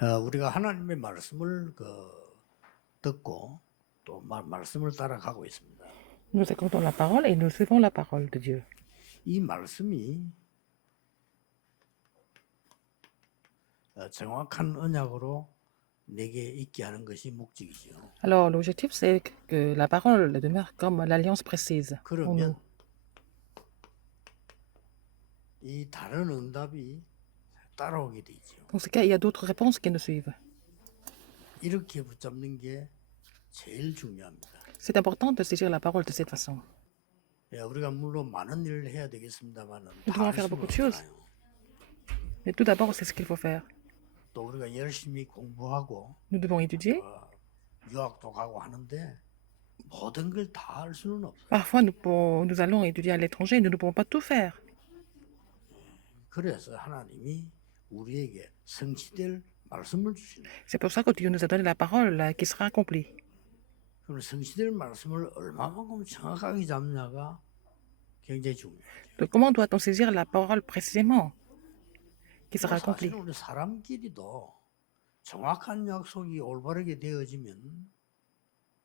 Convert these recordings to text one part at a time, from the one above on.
우리가 하나님의 말씀을 듣고 또 말씀을 따라가고 있습니다. Nous écoutons la parole et nous suivons la parole de Dieu. 이 말씀이 정확한 언약으로 내게 있게 하는 것이 목적이죠. Alors, l'objectif, c'est que la parole demeure comme l'alliance précise en 그러면 nous. 이 다른 응답이 따라오게 되죠. Dans ce cas, il y a d'autres réponses qui nous suivent. 이렇게 붙잡는 게 제일 중요합니다. C'est important de saisir la parole de cette façon. 우리가 물론 많은 일을 해야 되겠습니다만 Nous devons faire beaucoup de choses. Mais tout d'abord, c'est ce qu'il faut faire. 또 우리가 열심히 공부하고 Nous devons étudier. 유학도 가고 하는데 모든 걸 다 할 수는 없어요. Parfois, nous allons étudier à l'étranger, nous ne pouvons pas tout faire. 그래서 하나님이 우리에게 성취될 말씀을 주시는 거예요. C'est pour ça que Dieu nous a donné la parole qui sera accomplie. 그럼 성취될 말씀을 얼마만큼 정확하게 잡냐가 굉장히 중요해요. Donc, comment doit-on saisir la parole précisément qui sera accomplie? 사실은 우리 사람끼리도 정확한 약속이 올바르게 되어지면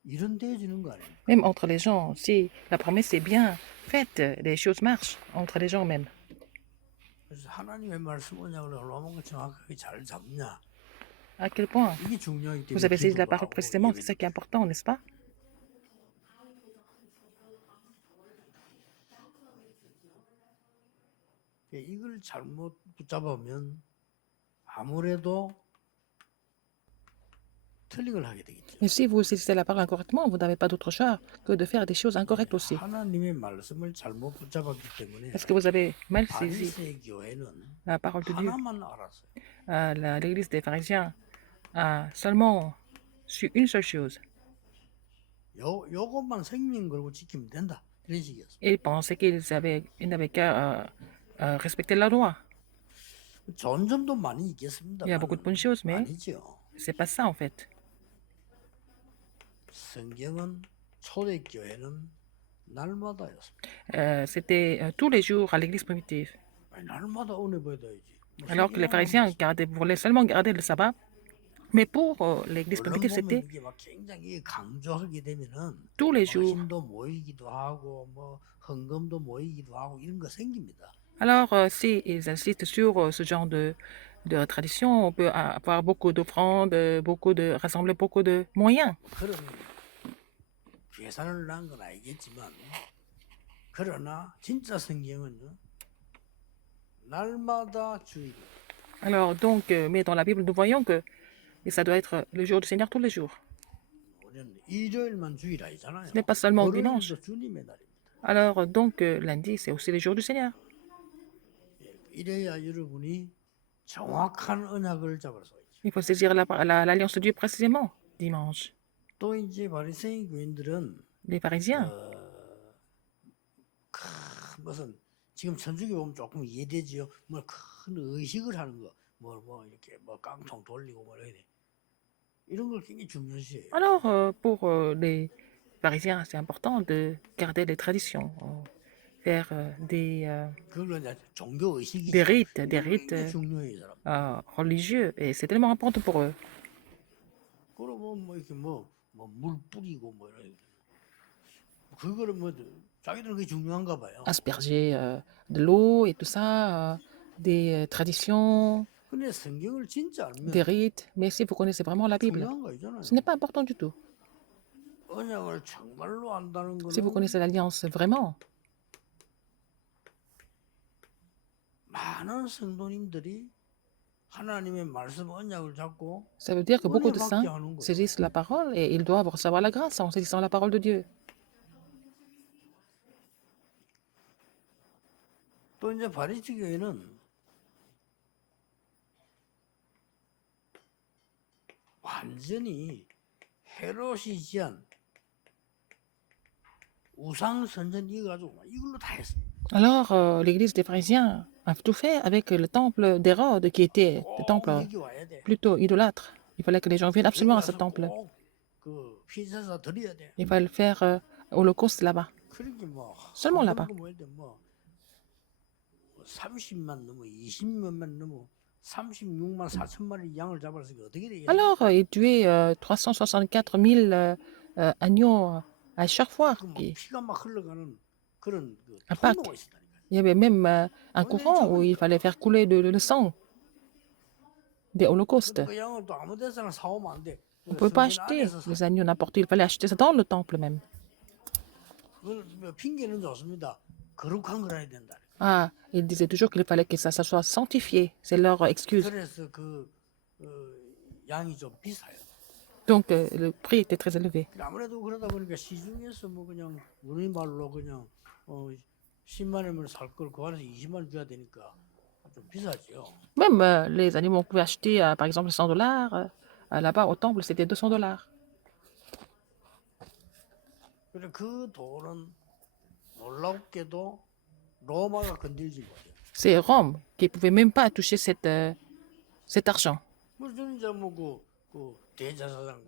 일은 되어지는 거 아니에요? Même entre les gens, si la promesse est bien faite, les choses marchent entre les gens même. 그래서 하나님의 말씀 언약을 얼마만큼 정확하게 잘 잡냐 À quel point 이게 중요하기 vous 때문에 avez saisi la 기도도 parole 하고 précisément, c'est ça 예배도 qui est important, n'est-ce pas? 이걸 잘못 붙잡으면 아무래도 틀린 걸 하게 되겠죠. Mais si vous saisissez la parole incorrectement, vous n'avez pas d'autre choix que de faire des choses incorrectes aussi. 하나님의 말씀을 잘못 붙잡았기 때문에 Parce que vous avez mal saisi 바리새의 교회는 la parole de Dieu. 하나만 알았어요. L'église des pharisiens a seulement su une seule chose. 요것만 생명 걸고 지키면 된다. 이런 식이었어요. Ils pensaient ils n'avaient qu'à respecter la loi. 좋은 점도 많이 있겠습니다. Il y a beaucoup de bonnes choses, mais 아니죠. c'est pas ça en fait. 성경은 초대교회는 날마다였습니다. C'était tous les jours à l'église primitive. 날마다 은혜 받아야지. Alors que les pharisiens voulaient seulement garder le sabbat. Mais pour l'église primitive, c'était 이게 막 굉장히 강조하게 되면은 tous les jours. 힘도 모이기도 하고 뭐 헌금도 모이기도 하고 이런 거 생깁니다. Alors, si ils insistent sur ce genre de tradition, on peut avoir beaucoup d'offrandes, rassembler beaucoup de moyens. 그런 계산을 난 건 알겠지만 그러나 진짜 성경은요 날마다 주일. Alors, donc, mais dans la Bible, nous voyons que ça doit être le jour du Seigneur tous les jours. 우리는 일요일만 주일 아니잖아요. Ce n'est pas seulement dimanche. 월요일도 주님의 날입니다. Alors, donc, lundi, c'est aussi le jour du Seigneur. 이래야 여러분이 정확한 언약을 잡을 수가 있죠. Il faut saisir l'alliance de Dieu précisément dimanche. 또 이제 바리새인 교인들은 Les pharisiens, 무슨 지금 천주교 보면 조금 이해되지요. 뭐 큰 의식을 하는 거, 뭐 이렇게 뭐 깡통 돌리고 뭐 이래. 이런 걸 굉장히 중요시해요. alors pour les pharisiens, c'est important de garder les traditions, faire 그걸로 이제 종교 의식이 des rites 굉장히 중요해요, 이 사람. religieux, et c'est tellement important pour eux. 그러면 뭐 이렇게 물 뿌리고 뭐 이런 그거를 뭐 자기들은 그게 중요한가 봐요. Asperger de l'eau et tout ça, des traditions, 근데 성경을 진짜 알면 des rites. Mais si vous connaissez vraiment la Bible, 중요한 거 있잖아요. ce n'est pas important du tout. 언약을 정말로 안다는 Si vous 거는 connaissez l'alliance vraiment, 많은 성도님들이 하나님의 말씀 언약을 잡고 ça veut dire que beaucoup de 은혜 saints 받게 하는 거예요. saisissent la parole et ils doivent recevoir la grâce en saisissant la parole de Dieu. 또 이제 바리새 교회는 완전히 헤롯이 지은 우상 선전 이거 가지고 이걸로 다 했어. Alors, l'église des pharisiens a tout fait avec le temple d'Hérode, qui était le temple 여기 와야 돼. plutôt idolâtre. Il fallait que les gens viennent absolument à ce temple. 그 피제사 드려야 돼. Il fallait faire holocauste là-bas. 그렇게 뭐 Seulement là-bas. 뭐 30만 넘어 20만만 넘어 36만 4천 마리 양을 잡았으니까 어떻게 되겠어요? Alors, il tuait 364 000 agneaux à chaque fois. 그 막 피가 막 흘러가는 그런 그 À 통로가 Pâques, 있었다니까. il y avait même un 완전히 courant où il fallait 적으니까. faire couler le sang des holocaustes. 근데 그 양을 또 아무 데서나 사오면 안 돼. On ne 그 pouvait pas 성전 acheter 안에서 사. les agneaux n'importe où, il fallait acheter ça dans le temple même. 그 핑계는 좋습니다. 거룩한 걸 해야 된다. Ah, ils disaient toujours qu'il fallait que ça soit sanctifié. C'est leur excuse. 그래서 그 양이 좀 비싸요. Donc, le prix était très élevé. 아무래도 그러다 보니까 시중에서 뭐 그냥 우리 말로 그냥 10만 원을 살 걸 그 안에서 20만 원 줘야 되니까 좀 비싸죠. Même les animaux, on pouvait acheter, par exemple, 100 dollars. Là-bas, au temple, c'était 200 dollars. 그래 그 돈은 놀랍게도 로마가 건들지 못해요. C'est Rome qui ne pouvait même pas toucher cet argent. 무슨 이제 뭐그 대제사장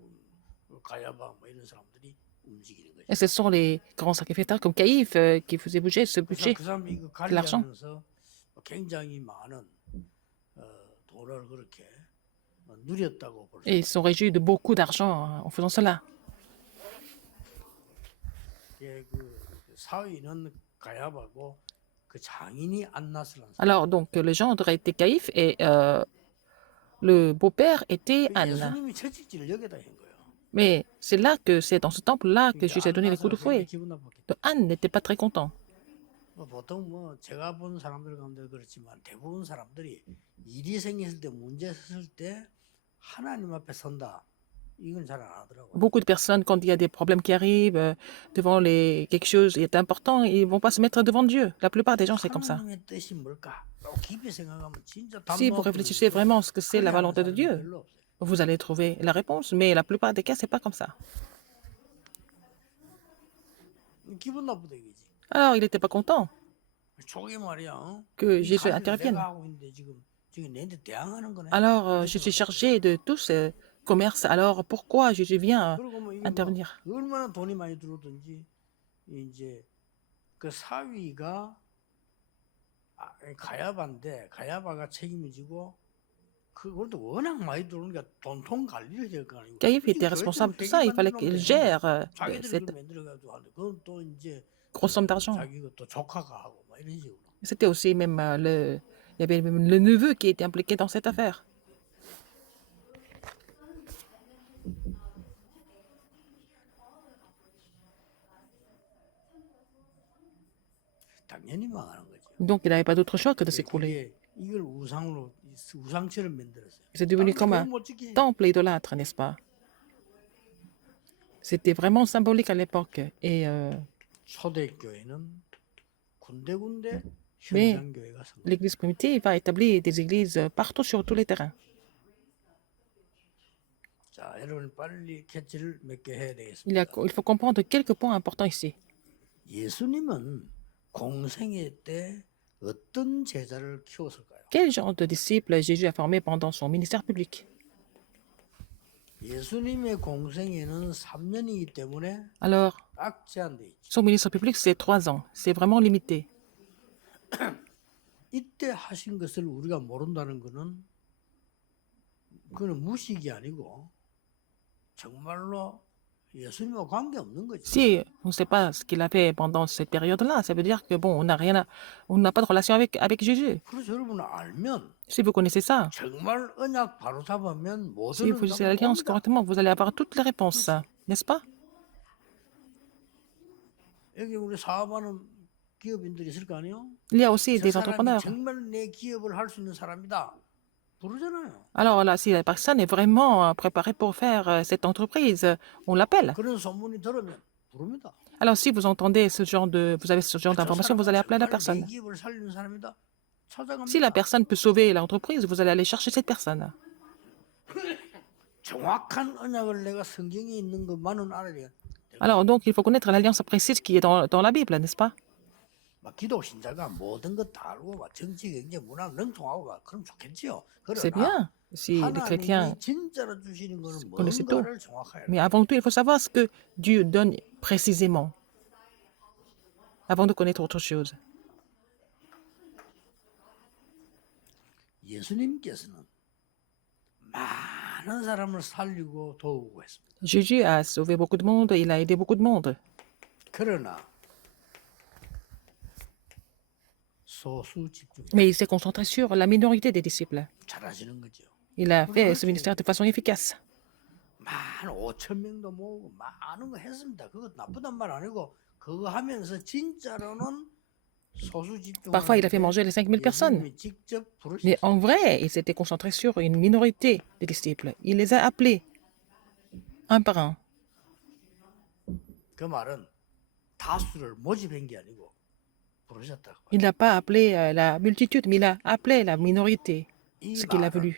가야바 뭐 이런 사람들이 움직이는 거죠. Et ce sont les grands sacrificateurs comme Caïphe qui faisaient bouger ce 그래서 budget. 그 사람이 이거 l'argent. 관리하면서 굉장히 많은 돈을 그렇게 누렸다고 볼 수 Et 있어요. ils se sont réjouis de beaucoup d'argent en faisant cela. 예, 그 사위는 가야바고 그 장인이 안나스라는 사람. Alors, donc, le gendre était Caïphe et le beau-père était 그 Anne. 예수님이 채찍질을 여기다 한 거예요. Mais c'est là que c'est dans ce temple-là que 그러니까 Jésus a donné les coups de 안나스는 굉장히 fouet. 기분 나빴겠다. Donc, Anne n'était pas très content. 보통 뭐 제가 본 사람들 가운데 그렇지만 대부분 사람들이 일이 생겼을 때 문제 있을 때 하나님 앞에 선다. 이건 잘 안 하더라고요. Beaucoup de personnes, quand il y a des problèmes qui arrivent, devant quelque chose qui est important, ils ne vont pas se mettre devant Dieu. La plupart des gens, c'est comme ça. 하나님의 뜻이 뭘까? 깊이 생각하면 진짜 Si vous réfléchissez vraiment à ce que c'est la volonté de Dieu, vous allez trouver la réponse. Mais la plupart des cas, c'est pas comme ça. 기분 나쁘다 이거지. Alors, il n'était pas content 저게 말이야. que 이 Jésus 가지를 intervienne. 내가 하고 있는데 지금 내한테 대항하는 거네. Alors, je suis chargé de tout ce commerce. Alors, pourquoi Jésus vient 그리고 뭐 이게 intervenir? 뭐 얼마나 돈이 많이 들어오든지 이제 그 사위가 가야바인데 가야바가 책임을 지고 그것도 워낙 많이 들어오니까 돈통 관리를 해야 할 거 아니고. Caïphe était responsable de tout ça. Il fallait qu'il gère 자기들이 cette 만들어가지고 하는데 그건 또 이제 grosse somme d'argent. 자기가 또 조카가 하고 막 이런 식으로. C'était aussi même il y avait même le neveu qui était impliqué dans cette affaire. 당연히 망하는 거죠. Donc, il n'avait pas d'autre choix que de s'écrouler. 이걸 우상으로 우상처럼 만들었어요. C'est devenu comme un temple idolâtre, n'est-ce pas? C'était vraiment symbolique à l'époque. Et 초대교회는 군데군데 Mais 현장교회가 선. l'Église primitive a établi des églises partout sur tous les terrains. 자, 여러분 빨리 캐치를 몇 개 해야 되겠습니다. Il faut comprendre quelques points importants ici. 예수님은 공생애 때 어떤 제자를 키웠을까요? Quel genre de disciples Jésus a formé pendant son ministère public? 예수님의 공생애는 3년이기 때문에 Alors, 딱 제한돼 있죠. son ministère public, c'est 3 ans. C'est vraiment limité. 이때 하신 것을 우리가 모른다는 것은 그는 무식이 아니고 정말로 예수님과 관계 없는 거죠. Si on ne sait pas ce qu'il a fait pendant cette période-là, ça veut dire que bon, on n'a pas de relation avec Jésus. 그래서 여러분 알면 Si vous connaissez ça, 정말 언약 바로 잡으면 si 모든 vous faisiez l'alliance correctement, vous allez avoir toutes les réponses, n'est-ce pas? 여기 우리 사업하는 기업인들이 있을 거 아니에요? Il y a aussi 저 des 사람이 entrepreneurs. 정말 내 기업을 할 수 있는 사람이다. 부르잖아요. Alors là, si la personne est vraiment préparée pour faire cette entreprise, on l'appelle. 그런 소문이 들으면 부릅니다. Alors si vous entendez vous avez ce genre 저 d'information, vous allez appeler la 정말 내 personne. 기업을 살리는 사람이다. Si la 찾아갑니다. personne peut sauver l'entreprise, vous allez aller chercher cette personne. 정확한 언약을 내가 성경에 있는 것만은 알아야 돼. Alors donc, il faut connaître l'alliance précise qui est dans la Bible, n'est-ce pas? 막 기독 신자가 모든 것 다 알고 막 정치, 경제, 문화 능통하고 막 그럼 좋겠지요. C'est 그러나 bien si les chrétiens 하나님이 진짜로 주시는 것은 connaissaient tout. 뭔가를 정확하게 Mais avant tout, il faut savoir ce que Dieu donne précisément avant de connaître autre chose. 예수님께서는 많은 사람을 살리고 도우고 했습니다. Jésus a sauvé beaucoup de monde, il a aidé beaucoup de monde. 그러나 소수 집중 Mais il s'est concentré sur la minorité des disciples. 잘하시는 거죠. Il a fait ce ministère de façon efficace. 만 5천 명도 모으고 많은 거 했습니다. 그거 나쁘단 말 아니고 그거 하면서 진짜로는 소수 집중. Parfois, il a fait manger les 5000 personnes. 직접 Mais 부르셨어요. en vrai, il s'était concentré sur une minorité des disciples. Il les a appelés un par un. 그 말은 다수를 모집한 게 아니고 부르셨다고. Il n'a pas appelé la multitude, mais il a appelé la minorité, 이 ce qu'il a 말은 voulu.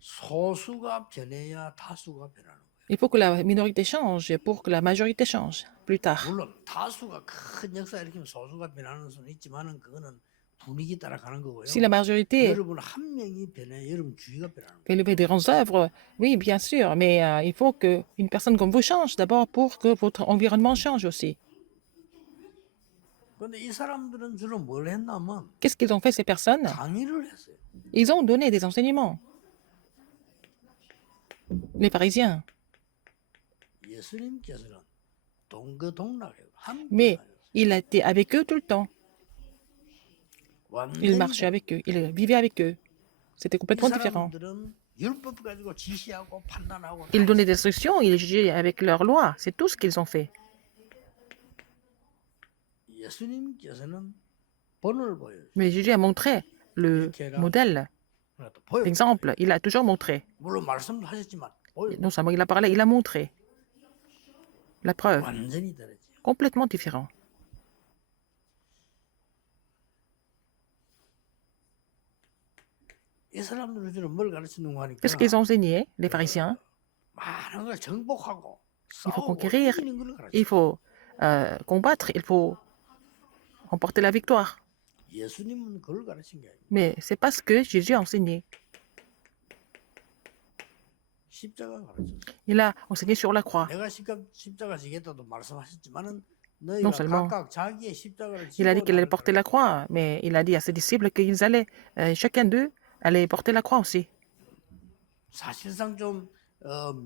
소수가 변해야 다수가 변하는 거예요. Il faut que la minorité change pour que la majorité change plus tard. 물론 다수가 큰 역사 일으키면 소수가 변하는 수는 있지만은 그거는 분위기 따라가는 거고요. Si la majorité 여러분 한 명이 변해 여러분 주위가 변하는 거예요. fait lever des grandes œuvres, oui, bien sûr, mais il faut qu'une personne comme vous change d'abord pour que votre environnement change aussi. 근데 이 사람들은 주로 뭘 했냐면 Qu'est-ce qu'ils ont fait, ces personnes? 강의를 했어요. Ils ont donné des enseignements. Les pharisiens. 예수님께서는 동거동락해요. Mais 함께 il a été avec eux tout le temps. Il 완전히 marchait avec eux, il vivait avec eux. C'était 이 complètement différent. 사람들은 율법 가지고 지시하고 판단하고 Ils donnaient des instructions, ils jugeaient avec leurs lois. C'est tout ce qu'ils ont fait. 예수님께서는 본을 보여요. Mais Jésus a montré le modèle, 또 보여. l'exemple. Il a toujours montré. 물론 말씀도 하셨지만 보여. Non seulement il a parlé, il a montré. La preuve, 완전히 다르지. complètement différent. 이 사람들은 주로 뭘 가르치는가 하니까 Qu'est-ce qu'ils ont enseigné, les pharisiens? 많은 걸 정복하고 Il faut 싸우고 conquérir, 이기는 걸 가르쳐. il faut combattre, il faut remporter la victoire. 예수님은 그걸 가르친 게 아니에요. Mais c'est pas ce que Jésus a enseigné. 십자가 가르쳤어요. Il a enseigné sur la croix. 내가 십자가 지겠다도 말씀하셨지만은 Non 너희가 seulement 각각 자기의 십자가를 il a dit 지고 qu'il allait 나를 porter la croix, mais il a dit à ses disciples qu'ils allaient, chacun d'eux, allait porter la croix aussi. 사실상 좀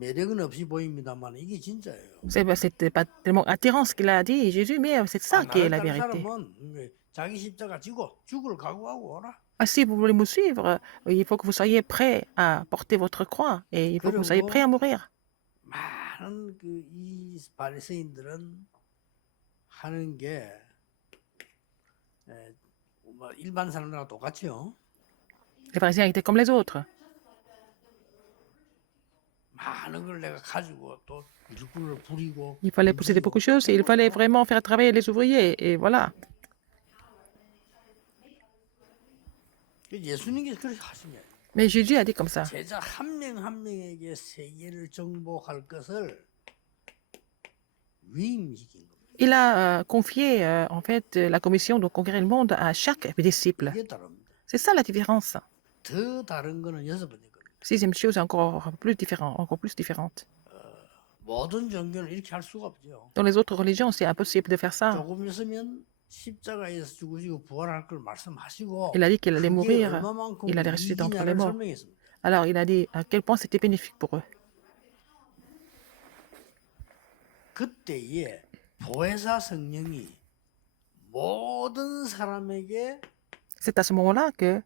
매력은 없이 보입니다만 이게 진짜예요. C'était pas tellement attirant ce qu'il a dit, Jésus, mais c'est ça qui est la 나를 따른 vérité. 사람은 자기 십자가 지고 죽을 각오하고 오라. Ah, si vous voulez me suivre, il faut que vous soyez prêts à porter votre croix et il faut que vous soyez prêts à mourir. 많은 이 바리새인들은 하는 게 뭐 일반 사람들하고 똑같이요. Les pharisiens étaient comme les autres. 많은 걸 내가 가지고 또 일꾼을 부리고 Il fallait posséder beaucoup de choses et il fallait vraiment faire travailler les ouvriers. Et voilà. 예수님께서 그렇게 하신 거예요. Mais Jésus a dit comme ça. 제자 한 명 한 명에게 세계를 정복할 것을 위임시킨 겁니다. Il a confié en fait la commission de conquérir le monde à chaque disciple. 이게 다릅니다. C'est ça la différence. 더 다른 거는 여섯 번째 겁니다. Sixième chose encore plus différente, encore plus différente. 모든 종교는 이렇게 할 수가 없죠. Dans les autres religions, c'est impossible de faire ça. 조금 있으면 십자가에서 죽으시고 부활할 걸 말씀하시고 Il a dit qu'il allait 그게 mourir, 얼마만큼 il allait ressusciter d'entre les 이기냐를 morts. 설명했습니다. Alors il a dit à quel point c'était bénéfique pour eux. 그때에 보혜사 성령이 모든 사람에게 C'est à ce moment-là que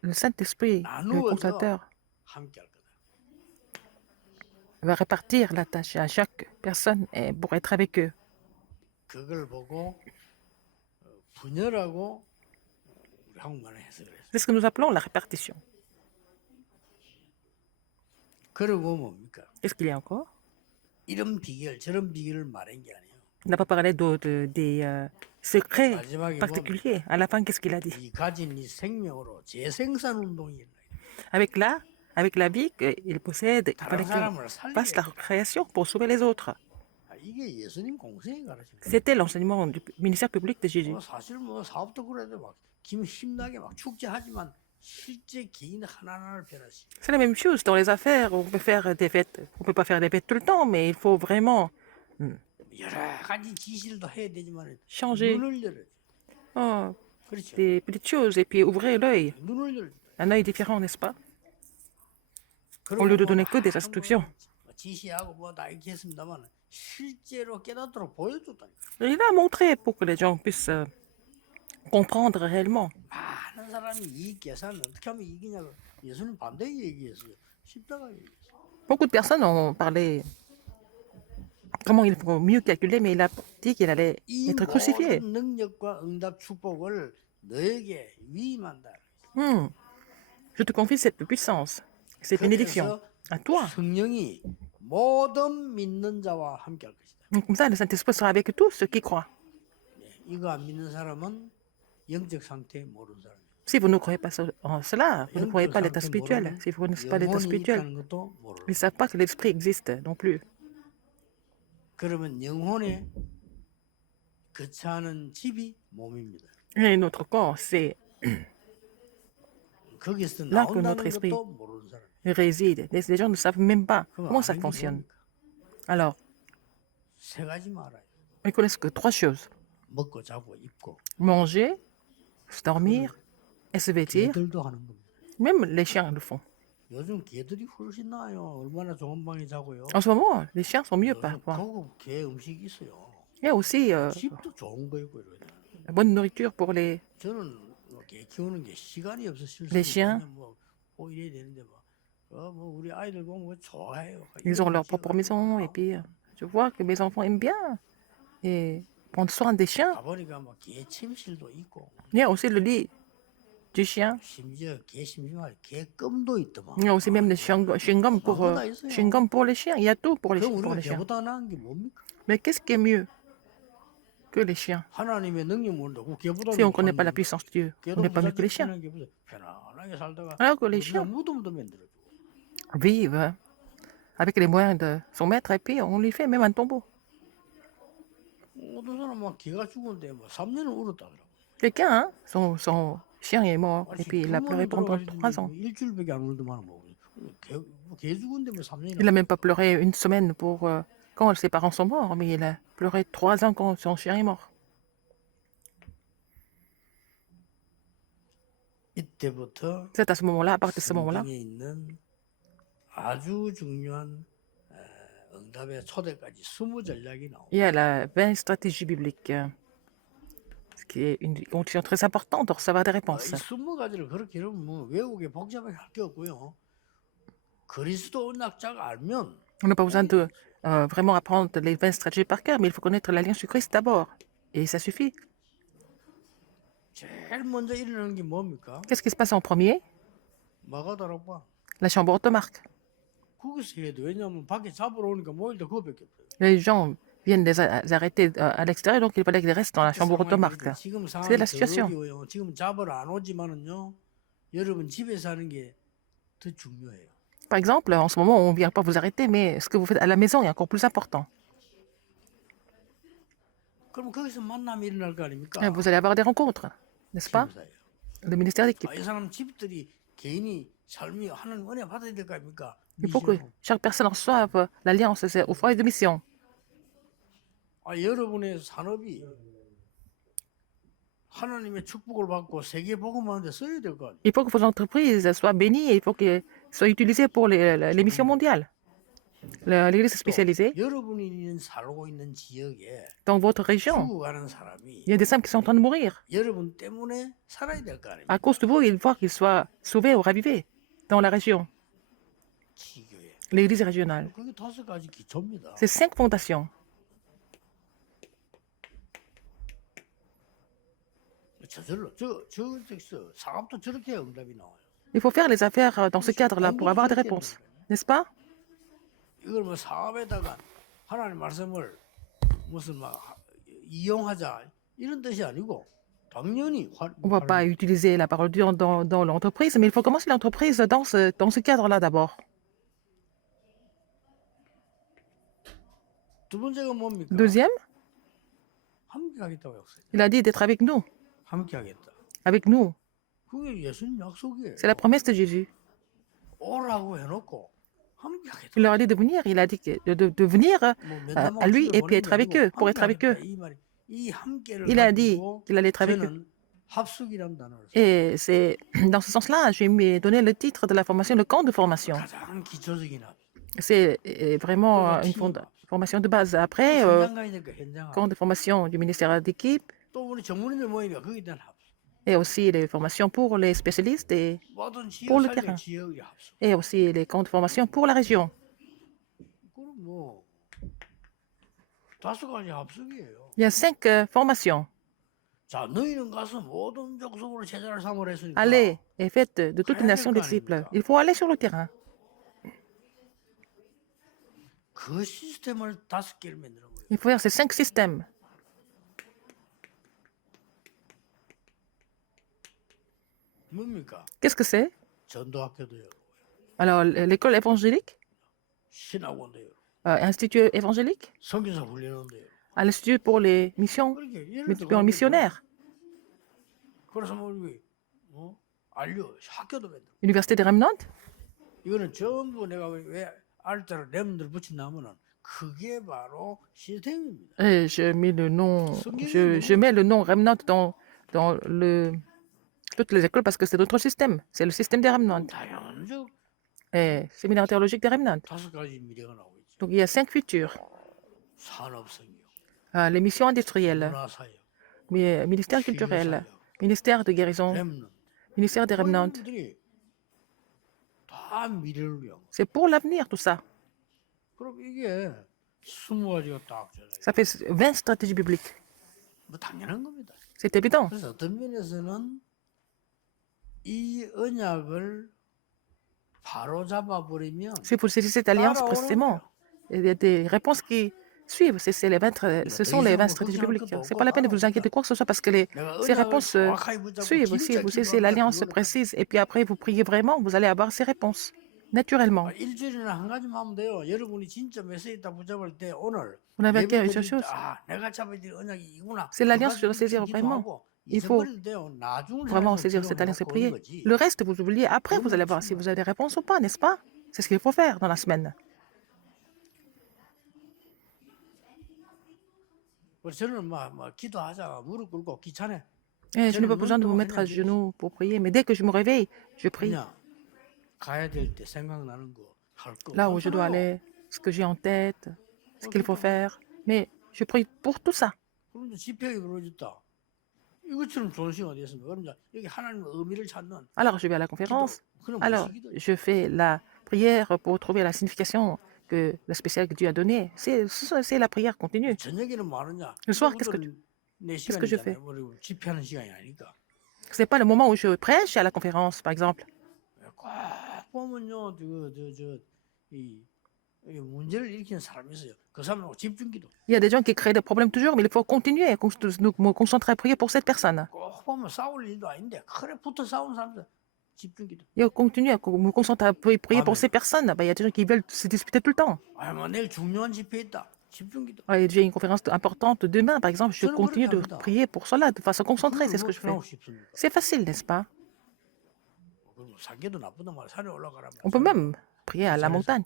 le Saint-Esprit, le 나누어서 Consolateur, 함께 할 거다. va répartir la tâche à chaque personne pour être avec eux. 그걸 보고 분열하고 우리 한국말로 해석을 했어요. C'est ce que nous appelons la répartition. 그리고 뭡니까? Qu'est-ce qu'il y a encore? 이런 비결 저런 비결을 말한 게 아니에요. Il n'a pas parlé des secrets 마지막에 보면 particuliers. À la fin, qu'est-ce qu'il a dit? 이 가진 이 생명으로 재생산 운동이 일어나요. Avec la vie qu'il possède, il fallait 다른 qu'il 사람을 fasse la 살리게. création pour sauver les autres. 이게 예수님 공생이 가르친 거예요. C'était l'enseignement du ministère public de Jésus. 사실 뭐 사업도 그래도 막 힘나게 막 축제하지만 실제 개인 하나하나를 변화시. C'est la même chose dans les affaires. On peut faire des fêtes. On peut pas faire des fêtes tout le temps, mais il faut vraiment 여러 가지 지시를 도 해야 되지만 changer. 눈을 열어요. Oh, 그렇죠. des petites choses et puis ouvrir l'œil, 눈을 열. un œil différent, n'est-ce pas? Au 그러고 lieu de 뭐 donner que des 많은 instructions. 지시하고 뭐 다 이렇게 했습니다만 실제로 깨닫도록 보여줬다니까. Il a montré pour que les gens puissent comprendre réellement. 많은 사람이 이 계산을 어떻게 하면 이기냐고 예수님 반대 얘기했어요. 십자가 얘기했어요. Beaucoup de personnes ont parlé comment il faut mieux calculer, mais il a dit qu'il allait 이 être crucifié. 모든 능력과 응답 축복을 너에게 위임한다. Hmm. Je te confie cette puissance, cette bénédiction 그래서 à toi. 성령이 모든 믿는 자와 함께 할 것이다. Donc, comme ça, le Saint-Esprit sera avec tous ceux qui croient. 이거 안 믿는 사람은 영적 상태 모르는 사람이에요. Si vous ne croyez pas en cela, vous ne croyez 영적 pas l'état 상태 spirituel. 모르면 Si vous ne connaissez pas l'état 영혼이 spirituel, 있다는 것도 모르는. ils ne savent pas que l'esprit existe non plus. 그러면 영혼에 거처하는 집이 몸입니다. Et notre corps, c'est 거기서 là que notre 나온다는 esprit 것도 모르는 사람. réside. Les gens ne savent même pas 그럼 comment ça 아는 게 fonctionne. 뭡니까? Alors, 세 가지만 알아요. ils connaissent que trois choses. 먹고 자고 입고. Manger, se dormir et se vêtir. 개들도 하는 겁니다. Même les chiens le font. 요즘 개들이 훨씬 나아요. 얼마나 좋은 방에 자고요. En ce moment, les chiens sont mieux par 요즘 rapport. 고급 개 음식이 있어요. Il y a aussi 집도 좋은 거 있고 이러요. la bonne nourriture pour les 저는 개 키우는 게 시간이 없어 실수. Les chiens. 뭐 이래야 되는데 뭐 우리 아이들 보면 뭐 좋아해요. Ils ont leur propre maison et puis je vois que mes enfants aiment bien et prendre soin des chiens. 가보니까 뭐 개 침실도 있고 Il y a aussi le lit du chien. 심지어 개 심심할 개 껌도 있더만. Il y a aussi même des chewing-gum pour les chiens. Il y a tout pour les, 그럼 pour 우리가 les chiens. 개보다 나은 게 뭡니까? Mais qu'est-ce qui est mieux que les chiens? 하나님의 능력 모른다고 개보다. Si on ne connaît pas la puissance de Dieu, on n'est pas mieux que les chiens. 편안하게 살다가 Alors que les 우리가 chiens 무덤도 만들어주고. vivent avec les moyens de son maître et puis on lui fait même un tombeau. 어떤 사람 막 개가 죽었는데 뭐 3년을 울었다 그러고. Quelqu'un, hein, son chien est mort et puis il a pleuré pendant 3 ans. 일주일밖에 안 울더만 뭐. 개 죽은데 뭐 3년이나. Il n'a même pas pleuré une semaine pour quand ses parents sont morts, mais il a pleuré 3 ans quand son chien est mort. 이때부터 C'est à ce moment-là, à partir de ce moment-là, 성경에 있는 아주 중요한 응답의 초대까지 20전략이 나옵니다. il y a la 20 stratégie biblique, ce qui est une condition très importante de recevoir des 이 réponses. 20가지를 그렇게 이러면 뭐 외우게 복잡하게 할 게 없고요. 그리스도 언약자가 알면 On n'a pas besoin de vraiment apprendre les 20 stratégies par cœur, mais il faut connaître l'alliance du Christ d'abord. Et ça suffit. 제일 먼저 일어나는 게 뭡니까? Qu'est-ce qui se passe en premier? 마가다락방. La chambre automarque. 거기서 해야 돼. 왜냐하면 밖에 잡으러 오니까 모일 때 그거밖에 없어요. Les gens viennent les arrêter à l'extérieur, donc il fallait qu'ils restent dans la chambre automarque. 지금 C'est la 상황이 situation. 더 어려워요. 지금 잡으러 안 오지만은요. 여러분 집에서 하는 게 더 중요해요. Par exemple, en ce moment, on ne vient pas vous arrêter, mais ce que vous faites à la maison est encore plus important. 그럼 거기서 만남이 일어날 거 아닙니까? Et vous allez avoir des rencontres, n'est-ce pas? 집사예요. Le ministère d'équipe. 이 사람 집들이 개인이 삶이 하는 은혜 받아야 될 거 아닙니까? Il faut que chaque personne reçoive l'alliance au foyer de mission. 여러분의 산업이 하나님의 축복을 받고 세계 복음하는데 써야 될 거 아니에요. Il faut que vos entreprises soient bénies et il faut qu'elles soient utilisées pour les missions mondiales. L'église spécialisée, 여러분이 있는 살고 있는 지역에 dans votre région, 죽어가는 사람이 il y a des âmes qui sont en train de mourir. 여러분 때문에 살아야 될 거 아닙니까? À cause de vous, il faut qu'ils soient sauvés ou ravivés dans la région, 지교에. l'église régionale. 그게 5가지 기초입니다. C'est 5 fondations. 저절로 저 사업도 저렇게 해야 응답이 나와요. Il faut faire les affaires dans ce cadre-là pour avoir des réponses, n'est-ce pas? 이걸 뭐 사업에다가 하나님 말씀을 무슨 막 이용하자 이런 뜻이 아니고 당연히 On ne va pas utiliser la parole de Dieu dans l'entreprise, mais il faut commencer l'entreprise dans ce cadre-là d'abord. 두 번째가 뭡니까? Deuxième, 함께 하겠다고 했어요. il a dit d'être avec nous. 함께 하겠다. Avec nous. 그게 예수님 약속이에요. C'est la promesse de Jésus. 오라고 해놓고 함께 하겠다. Il leur a dit de venir. Il a dit de venir à lui et puis être avec eux, pour être avec eux. Il a dit qu'il allait être avec eux. 합숙이라는 단어를 써. Et c'est dans ce sens-là, j'ai donné le titre de la formation, le camp de formation. 가장 기초적인 합숙. C'est vraiment 그리고 une 팀 합숙. formation de base. 또 Après, 현장 가야 되니까 현장 camp 합숙. de formation du ministère d'équipe 또 우리 전문인들 모이니까 거기에 대한 합숙. et aussi les formations pour les spécialistes et 모든 지역 pour le 살려 terrain. 지역의 합숙. Et aussi les camps de formation pour la région. 그럼 뭐 5가지 합숙이에요. Il y a 5 formations. 자, 너희는 가서 모든 족속으로 제자를 삼으라 했으니까 Allez et faites de toutes les 가야 될 nations 거 des disciples. 아닙니까? Il faut aller sur le terrain. 그 시스템을 5개를 만드는 거예요. Il faut faire ces 5 systèmes. 뭡니까? Qu'est-ce que c'est? 전도학교도 열고 Alors, l'école évangélique, 신학원도 열고 institut évangélique, 선교사 훈련원도 열고 à l'institut pour les missions, 그렇게 예를 들어 pour les missionnaires, 그래서 뭐 우리 알려 학교도 만들고 université des remnants. 이거는 전부 내가 왜 알자로 렘들 붙인다면은 그게 바로 시스템입니다. Et je mets le nom, je mets le nom remnant dans toutes les écoles parce que c'est notre système. C'est le système des remnants. 다양적 Et séminaire théologique des remnants. 5가지 미래가 나오고 있죠. Donc il y a 5 futurs. 산업성교, Les missions industrielles, 문화사역, ministère culturel, ministère de guérison, 렘넌 ministère des remnants. 이들이 다 미래를 위한 거. C'est pour l'avenir tout ça. 그럼 이게 20가지가 딱 전해. Ça fait 20 stratégies bibliques. 뭐 당연한 겁니다. C'est évident. 그래서 어떤 면에서는 이 언약을 바로 잡아버리면 Si vous saisissez cette alliance 따라오는 précisément, 거예요. il y a des réponses qui suivent. Ce sont les 20 stratégies bibliques. Ce n'est pas la peine de vous inquiéter quoi que ce soit parce que 내가 ces 언약을 réponses 정확하게 붙잡고 suivent. Si 진짜 vous saisissez 기도하면 l'alliance 그거는 précise et puis après vous priez vraiment, vous allez avoir ces réponses naturellement. 일주일이나 한 가지만 하면 돼요. 여러분이 진짜 메시지 딱 붙잡을 때 오늘 On avait acquis une 예배 chose. 내가 잡아야 될 언약이 이구나. C'est l'alliance que je dois 그것까지 saisir vraiment. 기도하고 Il faut 잊어버려도 돼요. 나중을 vraiment 생각해서 saisir cette alliance et 기도해놓고 prier. 오는 거지. Le reste, vous oubliez. Après, vous allez voir si vous avez des réponses ou pas, n'est-ce pas? C'est ce qu'il faut faire dans la semaine. 그래서 저는 막 기도하자 무릎 꿇고 귀찮아. Et je n'ai pas besoin de me mettre à genoux pour prier, mais dès que je me réveille, je prie. 그냥 가야 될 때 생각나는 거 할 거. Là où je dois aller, ce que j'ai en tête, ce qu'il faut faire. Mais je prie pour tout ça. 그럼 이제 집회가 이루어졌다. 이것처럼 좋은 시간이 됐습니다. 그럼 이제 여기 하나님의 의미를 찾는 Alors, je vais à la 기도. conférence. 그럼 Alors, 무슨 기도? je fais la prière pour trouver la signification que la spéciale que Dieu a donnée. C'est la prière continue. 저녁에는 뭐 하느냐? Le soir, qu'est-ce que 내 qu'est-ce que je fais? 시간이잖아요. 우리 집회하는 시간이 아니니까. C'est pas le moment où je prêche à la conférence, par exemple. 꼭 보면요, 이 문제를 일으키는 사람이 있어요. 그 사람하고 집중기도. Il y a des gens qui créent des problèmes toujours, mais il faut continuer à me concentrer à prier pour cette personne. 꼭 보면 싸울 일도 아닌데 그래 붙어 싸우는 사람들 집중기도. Il faut continuer à me concentrer à prier pour ces personnes. Il y a des gens qui veulent se disputer tout le temps. 뭐 내일 중요한 집회 있다. 집중기도. J'ai une conférence importante demain, par exemple. Je continue de prier pour cela de façon concentrée. C'est ce que je fais. C'est facile, n'est-ce pas? 산게도 나쁘다 말 산에 올라가라면. On peut même prier à la montagne.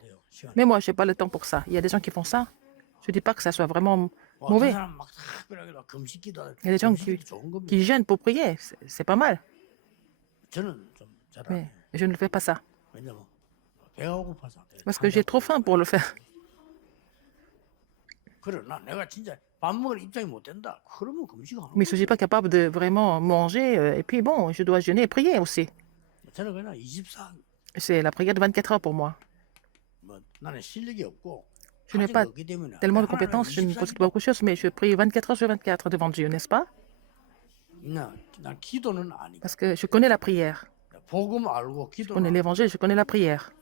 Mais moi, je n'ai pas le temps pour ça. Il y a des gens qui font ça. Je ne dis pas que ça soit vraiment mauvais. Il y a des gens qui gênent pour prier. C'est pas mal. Mais je ne fais pas ça. Parce que j'ai trop faim pour le faire. Mais je ne suis pas capable de vraiment manger. Et puis bon, je dois jeûner et prier aussi. C'est la prière de 24 heures pour moi. Je n'ai pas tellement de compétences, je ne possède pas beaucoup de choses, mais je prie 24 heures sur 24 devant Dieu, n'est-ce pas? Parce que je connais la prière. Je connais l'évangile, je connais la prière.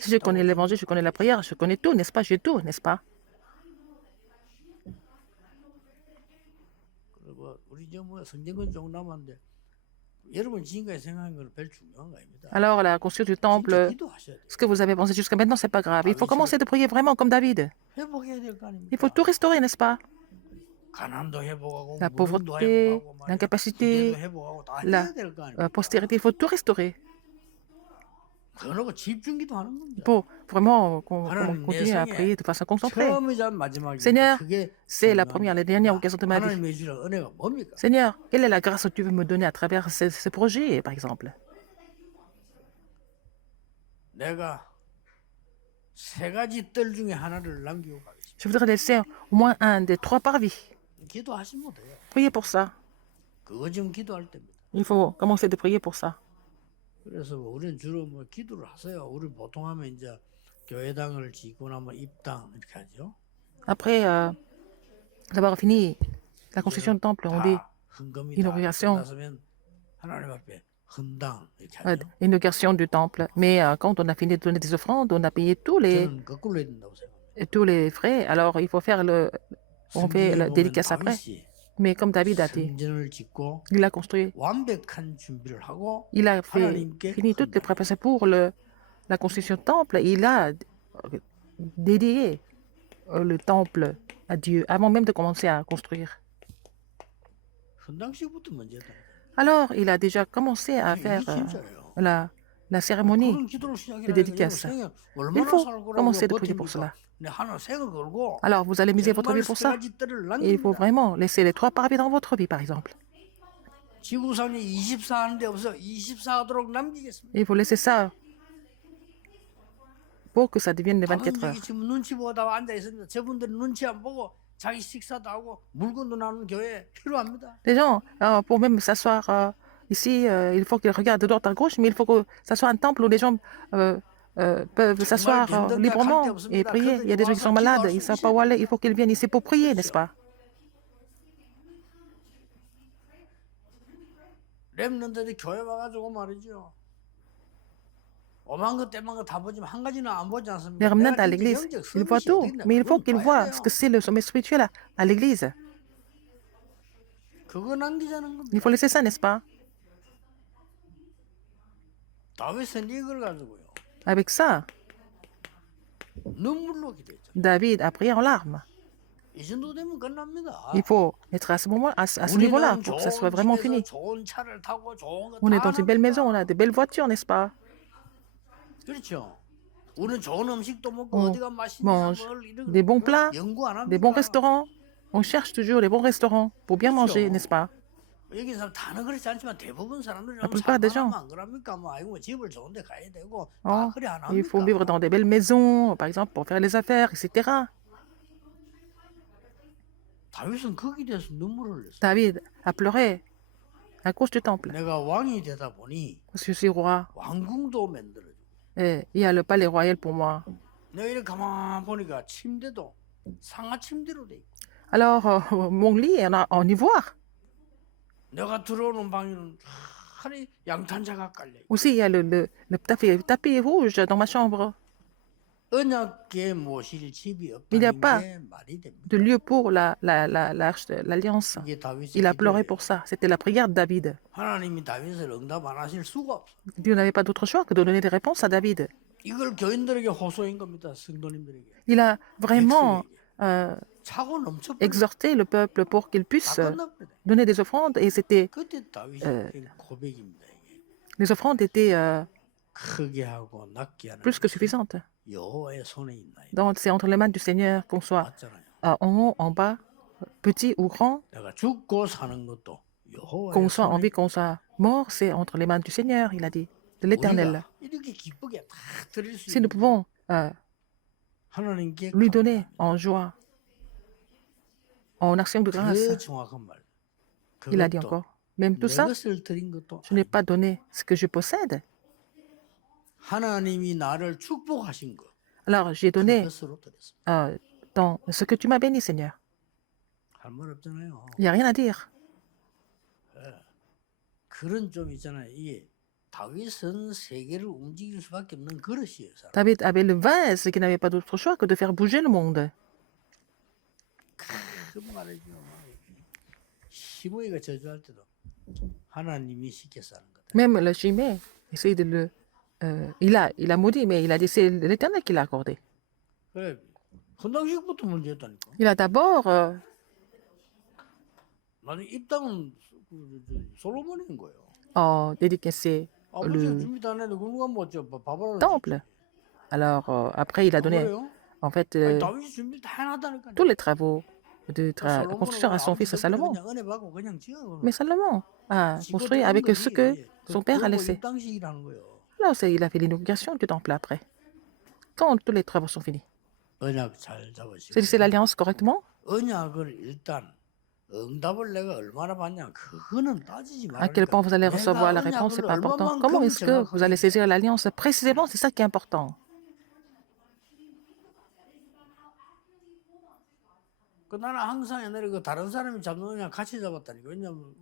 Si je connais l'évangile, je connais la prière, je connais tout, n'est-ce pas? J'ai tout, n'est-ce pas? Alors, la construction du temple, ce que vous avez pensé jusqu'à maintenant, c'est pas grave. Il faut commencer de prier vraiment comme David. Il faut tout restaurer, n'est-ce pas? La pauvreté, l'incapacité, la postérité, il faut tout restaurer. 그러고 집중기도 하는 Il 겁니다. faut vraiment 하나님 내 continuer à 생에 prier de façon concentrée. 처음이자 마지막이니까 Seigneur, 그게 c'est la première, la dernière 중요합니다. occasion de ma vie. 하나님의 주신 은혜가 뭡니까? Seigneur, quelle est la grâce que tu veux me donner à travers ce projet, par exemple? 내가 세 가지 뜰 중에 하나를 남기고 가겠습니다. Je voudrais laisser au moins un des trois parvis. 기도하시면 돼요. Priez pour ça. 그거 지금 기도할 때입니다. Il faut commencer de prier pour ça. 그래서 우리는 주로 뭐 기도를 하세요. 우리 보통 하면 이제 교회당을 짓고 나면 입당 이렇게 하죠. Après d'avoir fini la construction du temple, on dit 다 헌금이 다 inauguration, 끝났으면 하나님 앞에 헌당 이렇게 하죠. inauguration du temple. Mais quand on a fini de donner des offrandes, on a payé 저는 거꾸로 해야 된다고 생각합니다. tous les frais. Alors il faut faire on fait 성경에 la 보면 dédicace après. 다윗이 Mais comme David a dit, 성전을 짓고 il a construit, 완벽한 준비를 하고 il a 하나님께 fini toutes les préparations pour la construction du temple. Il a dédié le temple à Dieu avant même de commencer à construire. 헌당식부터 먼저 했다. Alors, il a déjà commencé à faire 이게 진짜예요. la cérémonie 그런 기도를 시작해야 de dédicace. 생에 Il 얼마나 faut 살 거라고 commencer de prier pour 버팁니까? cela. 근데 하나 생을 걸고 Alors, vous allez miser votre 정말 vie pour 세 ça. 가지 뜰을 Et il faut 남깁니다. vraiment laisser les trois parvis dans votre vie, par exemple. 지구상에 24 하는데 없어 24 하도록 남기겠습니다. Et il faut laisser ça pour que ça devienne les 24 박은직이 heures. 지금 눈치 보다 앉아 있습니다. 저분들은 눈치 안 보고 자기 식사도 하고 물건도 나누는 교회 필요합니다. Les gens, pour même s'asseoir ici, il faut qu'ils regardent de droite à gauche, mais il faut que ça soit un temple où les gens peuvent s'asseoir librement et prier. Il y a des gens qui sont malades, ils ne savent pas où aller, il faut qu'ils viennent ici pour prier, n'est-ce pas? 렘넌트들이 교회 와가지고 말이죠. 오만 것 때만 다 보지만 한 가지는 안 보지 않습니까? Les remnants 내가 à 진짜 l'église, 영적 ils voient 서밋이 tout, 어디 있나? mais il faut 그건 qu'ils 봐야 voient 돼요. ce que c'est le sommet spirituel à l'église. 그거 남기자는 겁니다. Il faut laisser ça, n'est-ce pas? 다윗은 이걸 가지고요. Avec ça, 눈물로 기도했죠. David a prié en larmes. 이 정도 되면 끝납니다. Il faut être à ce moment, à ce niveau-là, pour que ça soit vraiment fini. 좋은 차를 타고 좋은 거 On est 다 dans une belle 합니다. maison, on a de belles voitures, n'est-ce pas? 그렇죠. 우리는 좋은 음식도 먹고 On 어디가 맛있냐 mange 뭘 이런 des bons plats, 연구 안 합니까? des bons restaurants. On cherche toujours les bons restaurants pour bien manger, n'est-ce pas? 여기 사람 다는 그렇지 않지만 대부분 사람들이 La plupart des gens. 안 그럽니까? 뭐 아이고 집을 좋은데 가야 되고 다 Oh, 그래 안 il faut vivre 합니까? dans des belles maisons, par exemple, pour faire les affaires, etc. 다윗은 거기에 대해서 눈물을 흘렸어. David a pleuré à cause du temple. 내가 왕이 되다 보니 Parce que je suis roi. 왕궁도 만들어줘. Et il y a le palais royal pour moi. 내가 이렇게 가만 보니까 침대도 상하 침대로 돼 있고 Alors, mon lit est en ivoire. 내가 들어오는 방에는 하니 양탄자가 깔려 있고 Aussi, il y a le tapis rouge dans ma chambre. 언약계 모실 집이 Il n'y a 없다는 pas 게 말이 됩니다. de lieu pour l'arche de l'alliance. 이게 다윗의 Il a pleuré 기도예요. pour ça. C'était la prière de David. 하나님이 다윗을 응답 안 하실 수가 없어. Dieu n'avait pas d'autre choix que de donner des réponses à David. 이걸 교인들에게 호소인 겁니다. 성도님들에게. Il a vraiment 차고 넘쳐 exhorté le peuple pour qu'il puisse 다 끝납니다. donner des offrandes. Et c'était, 그때 다윗의 고백입니다. 이게. les offrandes étaient 크게 하고 낮게 하는 plus que suffisantes. 여호와의 손에 있나이다. Donc, c'est entre les mains du Seigneur qu'on soit 맞잖아요. en haut, en bas, petit ou grand, 내가 죽고 사는 것도 여호와의 qu'on soit en 손에 vie, qu'on soit mort, c'est entre les mains du Seigneur, il a dit, de l'Éternel. 우리가 이렇게 기쁘게 다 드릴 수 Si nous 있는 pouvons 하나님께 lui donner en joie, en action de 그 grâce, 정확한 말. il a dit 그것도 encore, même tout 내 ça, 것을 드린 것도 je n'ai pas donné ce que je possède. 하나님이 나를 축복하신 것 Alors, j'ai donné 그것으로 드렸습니다. dans ce que tu m'as béni, Seigneur. 할 말 없잖아요. Il n'y a rien à dire. 그런 좀 있잖아요. 이게 다윗은 세계를 움직일 수밖에 없는 그릇이에요. 사람. David avait le vase qui n'avait pas d'autre choix que de faire bouger le monde. 그 말이죠. 시므이가 저주할 때도 하나님이 시켜서 하는 거다. Même le Chimée essaye de le... il a maudit, mais il a dit c'est l'Éternel qui l'a accordé. 그래 헌당식부터 문제였다니까. Il a d'abord 나는 입당은 솔로몬인 거예요. dédicacé 아버지가 준비 다 했는데 그런 거 뭐 밥을 temple. Alors, après, il a 안 donné, 그래요? en fait, 아니 다윗이 준비 다 해놨다니까요. tous les travaux de 솔로몬은 construction à son 아버지 fils 덕분에 Salomon. 그냥 은혜 받고 그냥 지은 거는. Mais Salomon a 지가 construit 들은 avec ce que 거지. son père a 그거 뭐 laissé. 입당식이라는 거예요. Alors, il a fait l'inauguration du temple après, quand tous les travaux sont finis. 언약 잘 잡으시고. Saisissez l'alliance correctement. 언약을 일단 응답을 내가 얼마나 받냐 그거는 따지지 À quel 말라니까. point vous allez recevoir la réponse, c'est pas important. Comment est-ce que vous allez saisir l'alliance précisément, c'est ça qui est important. 그 나는 항상 옛날에 그 다른 사람이 잡는 언약 같이 잡았다니까. 왜냐면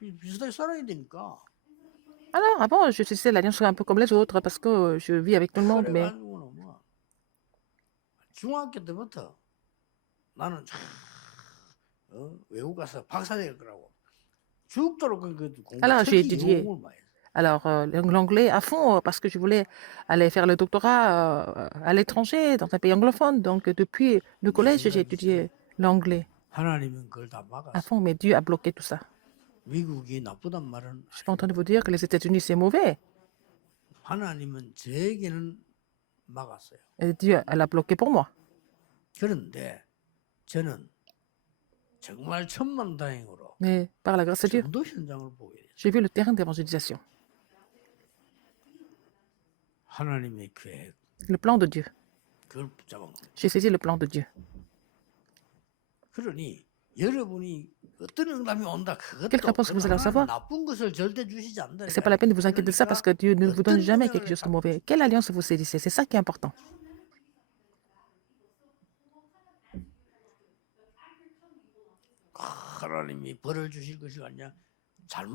비슷하게 살아야 되니까. Alors, avant, je saisissais l'alliance un peu comme les autres parce que je vis avec tout le monde, mais 그래가지고는 뭐 중학교 때부터 나는 외국 가서 박사 될 거라고 죽도록 그 공부 Alors, j'ai 특히 étudié. 영어를 많이 했어. Alors, l'anglais à fond parce que je voulais aller faire le doctorat à l'étranger, dans un pays anglophone. Donc, depuis le collège, j'ai étudié l'anglais 하나님은 그걸 다 à 막았어. fond, mais Dieu a bloqué tout ça. 미국이 나쁘단 말은 Je suis pas en train de vous dire que les États-Unis, c'est mauvais. 하나님은 저에게는 막았어요. Et Dieu, elle a bloqué pour moi. 그런데 저는 정말 천만다행으로 Mais par la grâce de Dieu, 전도 현장을 보게 됐어요. j'ai vu le terrain d'évangélisation, 하나님의 계획 le plan de Dieu. 그걸 붙잡은 거예요. J'ai saisi le plan de Dieu. 그러니 여러분이 어떤 응답이 온다 Quelle 그것도 réponse vous allez recevoir? 나쁜 것을 절대 주시지 않는다. C'est pas la peine de vous inquiéter de ça parce que Dieu ne vous donne jamais quelque chose de mauvais. Quelle alliance vous saisissez? C'est ça qui est important. 하나님이 벌을 주실 것이 아니야.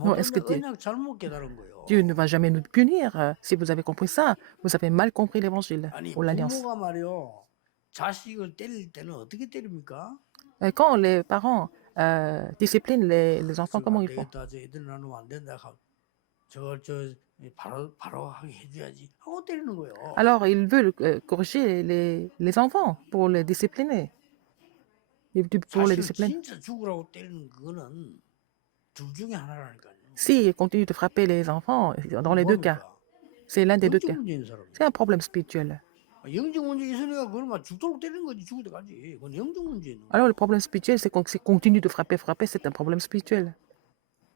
Non, est-ce que 언약 잘못 깨달은 거예요. Dieu ne va jamais nous punir? Si vous avez compris ça, vous avez mal compris l'évangile 아니 ou l'alliance. 부모가 말이요 자식을 때릴 때는 어떻게 때립니까? Quand les parents disciplinent les enfants, comment 안 ils font? 되겠다. 저 애들 나누면 안 된다. 저 바로 하게 해줘야지 하고 때리는 거예요. Alors, ils veulent corriger les enfants pour les discipliner. Pour les 자식을 discipliner. 진짜 죽으라고 때리는 그거는 둘 중에 하나라니까요. S'ils continuent de frapper les enfants, dans les deux cas, 뭡니까? c'est l'un des deux 영적 cas. 문제인 사람. C'est un problème spirituel. 영적 문제 있으니까 그걸 막 죽도록 때리는 거지 죽을 때까지. 그건 영적 문제 있는 거야. Alors, le problème spirituel, c'est qu'on continue de frapper, c'est un problème spirituel.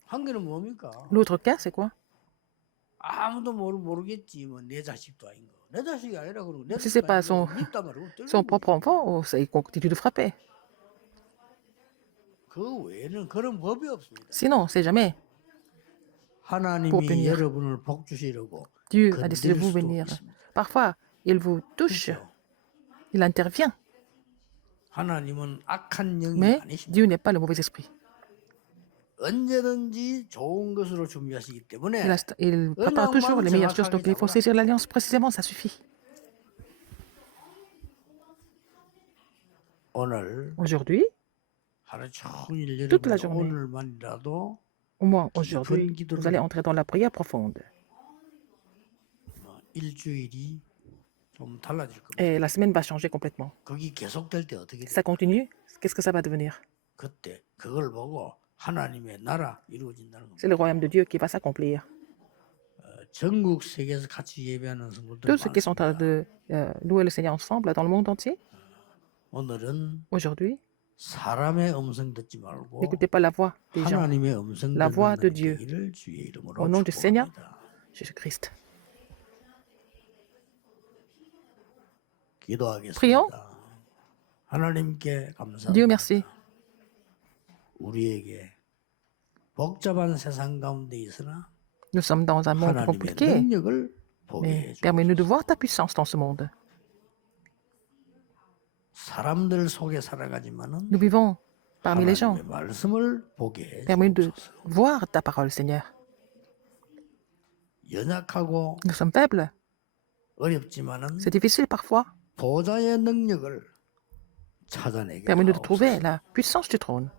한 개는 뭡니까? L'autre cas, c'est quoi? 아무도 모르겠지. 뭐 내 자식도 아닌 거. 내 자식이 아니라 그러고 내 Si c'est pas son son propre enfant, il continue de frapper. 그 외에는 그런 법이 없습니다. Sinon, c'est jamais. 하나님이 punir. 여러분을 복 주시려고 Dieu a décidé de 건드릴 vous 수도 bénir. 있습니다. Parfois, il vous touche, 그렇죠? il intervient. 하나님은 악한 영이 Mais 아니십니다. Dieu n'est pas le mauvais esprit. 언제든지 좋은 것으로 준비하시기 때문에 Il prépare toujours les meilleures choses. Donc, il faut saisir l'alliance précisément, ça suffit. 오늘 Aujourd'hui, 하루 종일 toute la 여러분 journée. 오늘만이라도 au moins aujourd'hui, vous allez entrer dans la prière profonde. 일주일이 좀 달라질 겁니다. Et la semaine va changer complètement. 거기 계속될 때 어떻게 Si ça continue, qu'est-ce que ça va devenir? 그때 그걸 보고 하나님의 나라 이루어진다는 겁니다. C'est le royaume de Dieu qui va s'accomplir. 전국 세계에서 같이 예배하는 성도들 Tous ceux qui sont en train 많습니다. de louer le Seigneur ensemble dans le monde entier, 오늘은 aujourd'hui, 사람의 음성 듣지 말고 n'écoutez pas la voix des gens, 하나님의 음성 La voix de 듣는 Dieu. 되기를 주의 이름으로 Au nom du Seigneur. 축복합니다. Jésus-Christ. 기도하겠습니다. Prions. 하나님께 감사합니다. Dieu merci. 우리에게 복잡한 세상 가운데 있으나 Nous sommes dans un monde 하나님의 compliqué, 능력을 보게 mais 해주옵소서. permets-nous de voir ta puissance dans ce monde. 사람들 속에 살아가지만은 Nous vivons parmi les gens. 하나님의 말씀을 보게 Permets-nous de 해주옵소서. voir ta parole, Seigneur. 연약하고 Nous sommes faibles. 어렵지만은 C'est difficile parfois. 보좌의 능력을 찾아내게 Permets-nous de trouver 하옵소서. la puissance du trône.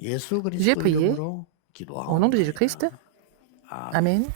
예수 J'ai 그리스도 prié 이름으로 Au nom de 기도하옵나이다. Jésus-Christ. 아멘. Amen.